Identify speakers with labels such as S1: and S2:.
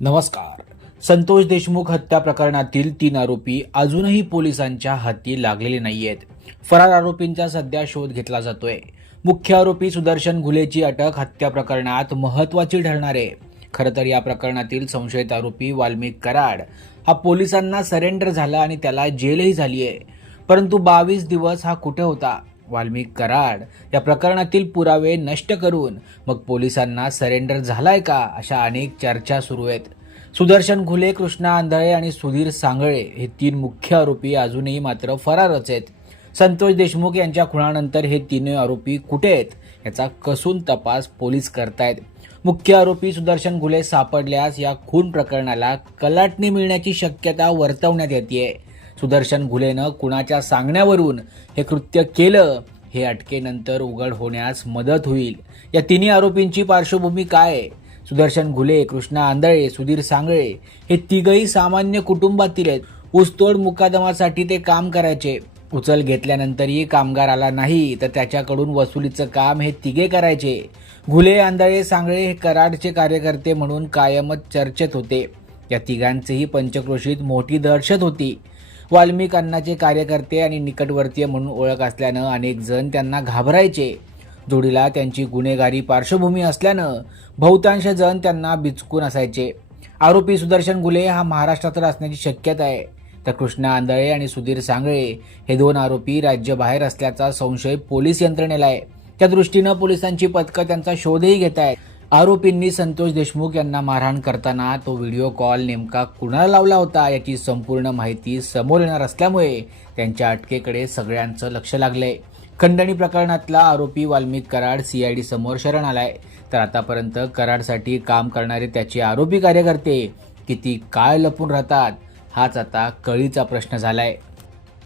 S1: नमस्कार. संतोष देशमुख हत्या प्रकरणातील तीन आरोपी अजूनही पोलिसांच्या हाती लागलेले नाहीयेत. फरार आरोपींचा सध्या शोध घेतला जातोय. मुख्य आरोपी सुदर्शन घुलेची अटक हत्या प्रकरणात महत्वाची ठरणार आहे. खरं तर या प्रकरणातील संशयित आरोपी वाल्मिक कराड हा पोलिसांना सरेंडर झाला आणि त्याला जेलही झाली आहे परंतु बावीस दिवस हा कुठे होता? वाल्मिक कराड या प्रकरणातील पुरावे नष्ट करून मग पोलिसांना सरेंडर झालाय का अशा अनेक चर्चा सुरू आहेत. सुदर्शन घुले कृष्णा आंधळे आणि सुधीर सांगळे हे तीन मुख्य आरोपी अजूनही मात्र फरारच आहेत. संतोष देशमुख यांच्या खुणानंतर हे तीन आरोपी कुठे आहेत याचा कसून तपास पोलीस करतायत. मुख्य आरोपी सुदर्शन घुले सापडल्यास या खून प्रकरणाला कलाटणी मिळण्याची शक्यता वर्तवण्यात येते सुदर्शन घुलेनं कुणाच्या सांगण्यावरून हे कृत्य केलं हे अटकेनंतर उघड होण्यास मदत होईल. या तिन्ही आरोपींची पार्श्वभूमी काय? सुदर्शन घुले कृष्णा आंधळे सुधीर सांगळे हे तिघही सामान्य कुटुंबातील आहेत. ऊसतोड मुकादमासाठी ते काम करायचे. उचल घेतल्यानंतरही कामगार आला नाही तर त्याच्याकडून वसुलीचं काम हे तिघे करायचे. घुले आंधळे सांगळे हे कराडचे कार्यकर्ते म्हणून कायमच चर्चेत होते. या तिघांचेही पंचक्रोशीत मोठी दहशत होती. वाल्मिक अण्णाचे कार्यकर्ते आणि निकटवर्तीय म्हणून ओळख असल्यानं अनेक जण त्यांना घाबरायचे. जोडीला त्यांची गुन्हेगारी पार्श्वभूमी असल्यानं बहुतांश जण त्यांना बिचकून असायचे. आरोपी सुदर्शन गुले हा महाराष्ट्रात असण्याची शक्यता आहे. तर कृष्णा आंधळे आणि सुधीर सांगळे हे दोन आरोपी राज्यबाहेर असल्याचा संशय पोलीस यंत्रणेला आहे. त्या दृष्टीनं पोलिसांची पथकं त्यांचा शोधही घेत आहेत आरोपींनी संतोष देशमुख यांना मारहाण करताना तो व्हिडिओ कॉल नेमका कुणाला लावला होता याची संपूर्ण माहिती समोर येणार असल्यामुळे त्यांच्या अटकेकडे सगळ्यांचं लक्ष लागलंय. खंडणी प्रकरणातला आरोपी वाल्मिक कराड सीआयडी समोर शरण आलाय. तर आतापर्यंत कराडसाठी काम करणारे त्याचे आरोपी कार्यकर्ते किती काळ लपून राहतात हाच आता कळीचा प्रश्न झालाय.